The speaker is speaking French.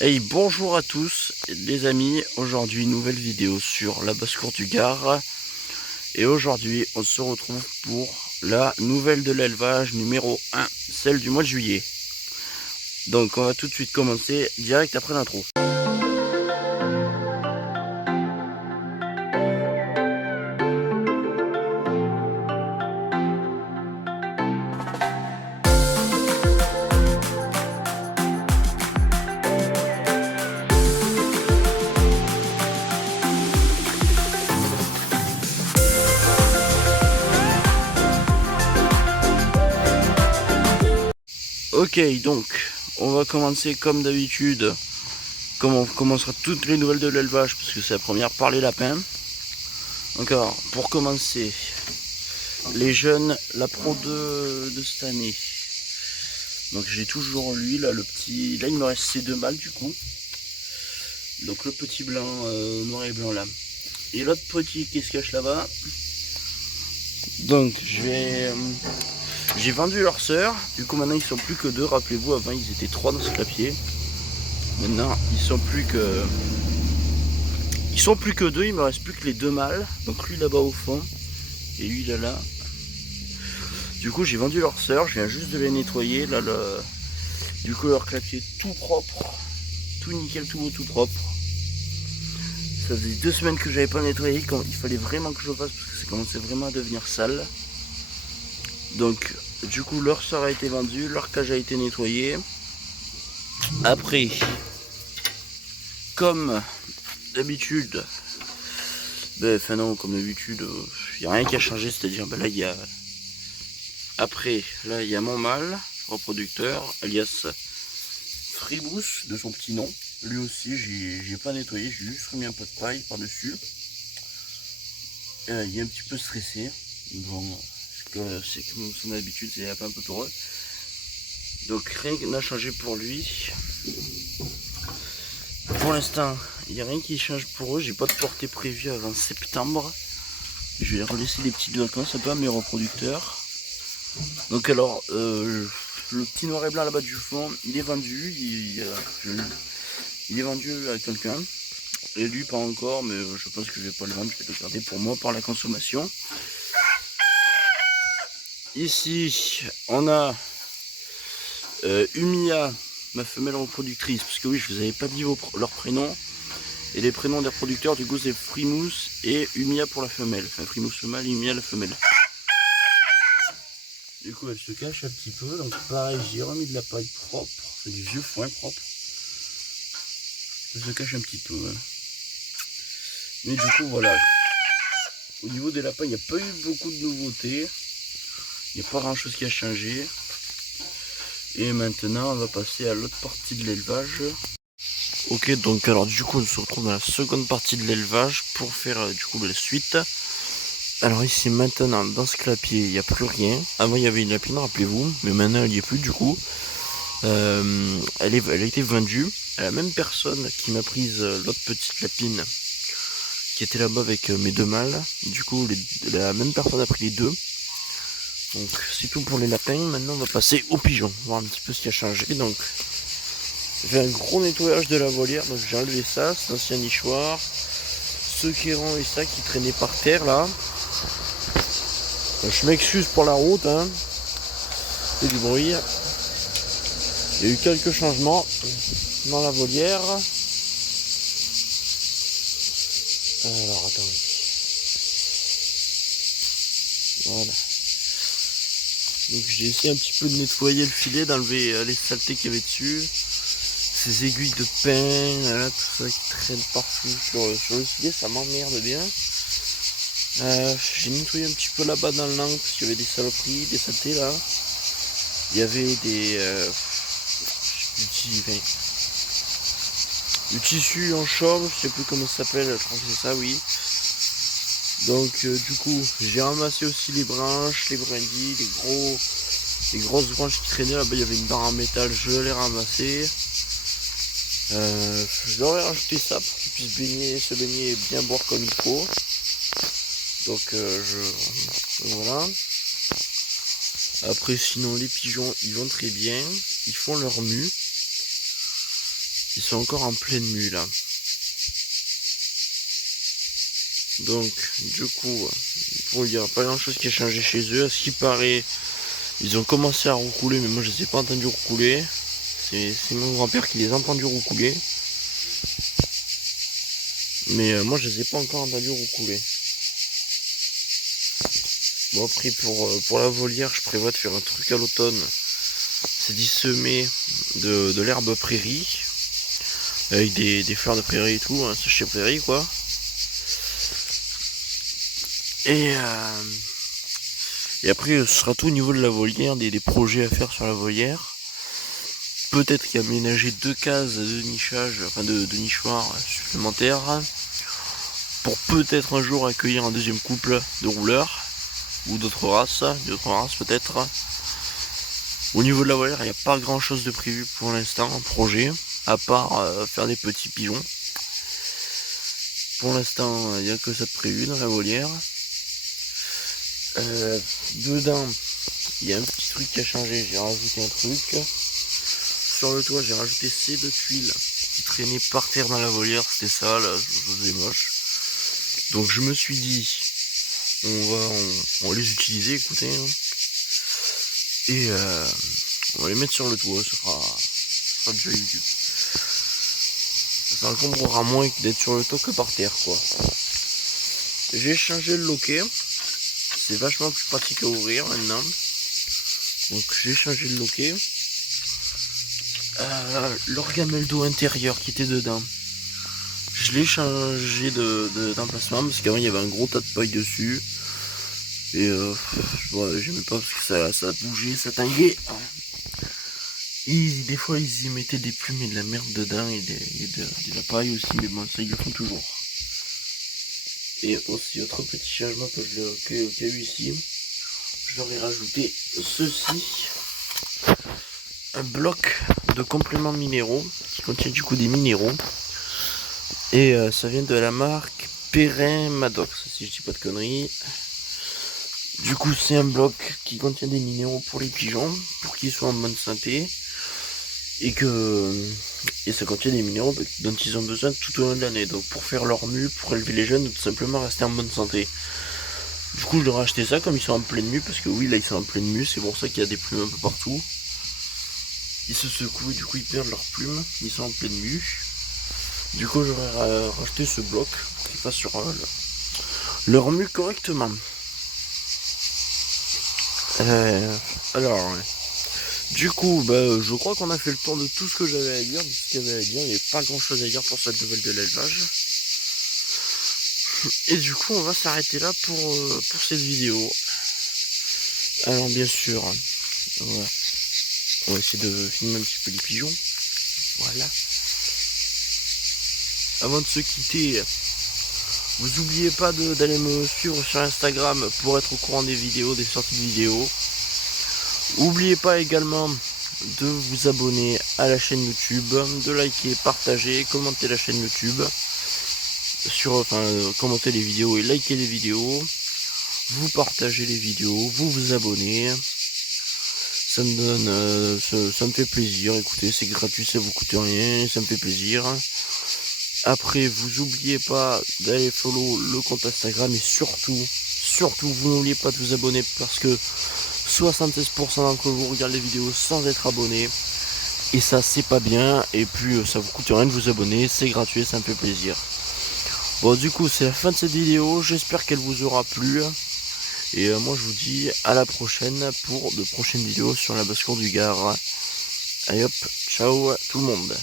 Hey, bonjour à tous les amis, aujourd'hui nouvelle vidéo sur la basse-cour du Gard. Et aujourd'hui on se retrouve pour la nouvelle de l'élevage numéro 1, celle du mois de juillet. Donc on va tout de suite commencer direct après l'intro. Ok, donc on va commencer comme d'habitude, comme on commencera toutes les nouvelles de l'élevage, parce que c'est la première par les lapins. Donc alors, pour commencer, les jeunes, la pro de cette année. Donc j'ai toujours lui, là le petit, là il me reste ces deux mâles du coup. Donc le petit blanc, noir et blanc là. Et l'autre petit qui se cache là-bas. Donc j'ai vendu leur sœur. Du coup maintenant ils sont plus que deux. Rappelez-vous, avant ils étaient trois dans ce clapier. Maintenant ils sont plus que deux. Il me reste plus que les deux mâles. Donc lui là-bas au fond et lui là. Du coup j'ai vendu leur sœur. Je viens juste de les nettoyer. Là du coup leur clapier tout propre, tout nickel, tout beau, tout propre. Ça faisait 2 semaines que j'avais pas nettoyé, il fallait vraiment que je le fasse parce que ça commençait vraiment à devenir sale. Donc du coup leur sort a été vendue, leur cage a été nettoyée. Après, comme d'habitude, enfin non, comme d'habitude, il n'y a rien qui a changé, c'est-à-dire là il y a. Après, là il y a mon mâle, reproducteur, alias Fribousse de son petit nom. Lui aussi j'ai pas nettoyé, j'ai juste remis un peu de paille par-dessus. Il est un petit peu stressé. Bon, c'est comme son habitude, c'est un peu peureux. Donc rien n'a changé pour lui. Pour l'instant, il n'y a rien qui change pour eux. J'ai pas de portée prévue avant septembre. Je vais relaisser les petites vacances un peu à mes reproducteurs. Donc alors, le petit noir et blanc là-bas du fond, il est vendu. Il est vendu à quelqu'un. Et lui pas encore, mais je pense que je vais pas le vendre. Je vais le garder pour moi par la consommation. Ici, on a Umia, ma femelle reproductrice, parce que oui, je vous avais pas dit leurs prénoms. Et les prénoms des reproducteurs, du coup, c'est Frimousse et Umia pour la femelle. Enfin, Frimousse le mâle et Umia la femelle. Du coup, elle se cache un petit peu. Donc, pareil, j'ai remis de la paille propre. C'est du vieux foin propre. Elle se cache un petit peu. Hein. Mais du coup, voilà. Au niveau des lapins, il n'y a pas eu beaucoup de nouveautés. Il n'y a pas grand chose qui a changé. Et maintenant on va passer à l'autre partie de l'élevage. Ok, donc alors du coup on se retrouve dans la seconde partie de l'élevage pour faire du coup la suite. Alors ici maintenant dans ce clapier il n'y a plus rien. Avant il y avait une lapine, rappelez-vous, mais maintenant elle n'y est plus du coup. Elle a été vendue à la même personne qui m'a prise l'autre petite lapine qui était là-bas avec mes deux mâles. Du coup la même personne a pris les deux. Donc c'est tout pour les lapins. Maintenant on va passer aux pigeons, voir un petit peu ce qui a changé. Donc j'ai fait un gros nettoyage de la volière, donc j'ai enlevé ça, c'est l'ancien nichoir, ce quéran et ça qui traînait par terre là. Donc, je m'excuse pour la route, hein. C'est du bruit. Il y a eu quelques changements dans la volière. Alors attendez. Voilà. Donc j'ai essayé un petit peu de nettoyer le filet, d'enlever les saletés qu'il y avait dessus. Ces aiguilles de pain, là, tout ça qui traîne partout sur le filet, ça m'emmerde bien. J'ai nettoyé un petit peu là-bas dans l'angle parce qu'il y avait des saloperies, des saletés là. Il y avait du tissu en chauve, je sais plus comment ça s'appelle, je crois que c'est ça, oui. Donc du coup j'ai ramassé aussi les branches, les brindilles, les grosses branches qui traînaient là-bas. Il y avait une barre en métal, je l'ai ramassée. Je leur ai rajouté ça pour qu'ils puissent se baigner et bien boire comme il faut. Donc voilà. Après sinon les pigeons ils vont très bien, ils font leur mue. Ils sont encore en pleine mue là. Donc du coup, pour dire, pas grand chose qui a changé chez eux. À ce qui paraît, ils ont commencé à roucouler, mais moi je les ai pas entendus roucouler. C'est mon grand-père qui les a entendus roucouler. Mais moi je les ai pas encore entendus roucouler. Bon après pour la volière, je prévois de faire un truc à l'automne. C'est d'y semer de l'herbe prairie. Avec des fleurs de prairie et tout, hein, séché prairie quoi. Et après, ce sera tout au niveau de la volière, des projets à faire sur la volière. Peut-être qu'aménager 2 cases de nichage, enfin de nichoirs supplémentaires, pour peut-être un jour accueillir un deuxième couple de rouleurs, ou d'autres races peut-être. Au niveau de la volière, il n'y a pas grand chose de prévu pour l'instant en projet, à part faire des petits pigeons. Pour l'instant, il n'y a que ça de prévu dans la volière. Dedans, il y a un petit truc qui a changé, j'ai rajouté un truc. Sur le toit, j'ai rajouté ces 2 tuiles qui traînaient par terre dans la volière, c'était sale, je faisais moche. Donc je me suis dit, on va les utiliser, écoutez. Hein. Et on va les mettre sur le toit, ça sera déjà YouTube. Ça encombrera moins d'être sur le toit que par terre, quoi. J'ai changé le loquet. C'est vachement plus pratique à ouvrir maintenant. Donc j'ai changé le loquet. L'orgamelle d'eau intérieur qui était dedans, je l'ai changé d'emplacement parce qu'avant il y avait un gros tas de paille dessus. Et j'aimais pas parce que ça bougeait, ça tanguait. Des fois ils y mettaient des plumes et de la merde dedans et de la paille aussi, mais bon ça ils le font toujours. Et aussi autre petit changement qu'il y a eu ici, je leur ai rajouté ceci, un bloc de compléments minéraux qui contient du coup des minéraux. Et ça vient de la marque Perrin Madox, si je dis pas de conneries. Du coup c'est un bloc qui contient des minéraux pour les pigeons, pour qu'ils soient en bonne santé. Et ça contient des minéraux dont ils ont besoin tout au long de l'année. Donc pour faire leur mue, pour élever les jeunes, ou tout simplement rester en bonne santé. Du coup je leur ai acheté ça comme ils sont en pleine mue, parce que oui là ils sont en pleine mue, c'est pour ça qu'il y a des plumes un peu partout. Ils se secouent et du coup ils perdent leurs plumes, ils sont en pleine mue. Du coup j'aurais racheté ce bloc qui passe sur leur mue correctement. Alors ouais. Du coup, je crois qu'on a fait le tour de tout ce que j'avais à dire, de ce qu'il y avait à dire. Il n'y avait pas grand chose à dire pour cette nouvelle de l'élevage. Et du coup, on va s'arrêter là pour cette vidéo. Alors bien sûr, on va essayer de filmer un petit peu les pigeons. Voilà. Avant de se quitter, vous n'oubliez pas d'aller me suivre sur Instagram pour être au courant des vidéos, des sorties de vidéos. N'oubliez pas également de vous abonner à la chaîne YouTube, de liker, partager, commenter la chaîne YouTube, commenter les vidéos et liker les vidéos, vous partagez les vidéos, vous abonnez, ça me donne, ça me fait plaisir, écoutez c'est gratuit, ça vous coûte rien, ça me fait plaisir. Après vous n'oubliez pas d'aller follow le compte Instagram et surtout vous n'oubliez pas de vous abonner parce que 76% d'entre vous regardent les vidéos sans être abonnés et ça c'est pas bien, et puis ça vous coûte rien de vous abonner, c'est gratuit, ça me fait plaisir. Bon du coup c'est la fin de cette vidéo, j'espère qu'elle vous aura plu et moi je vous dis à la prochaine pour de prochaines vidéos sur la basse-cour du Gard. Allez hop, ciao tout le monde.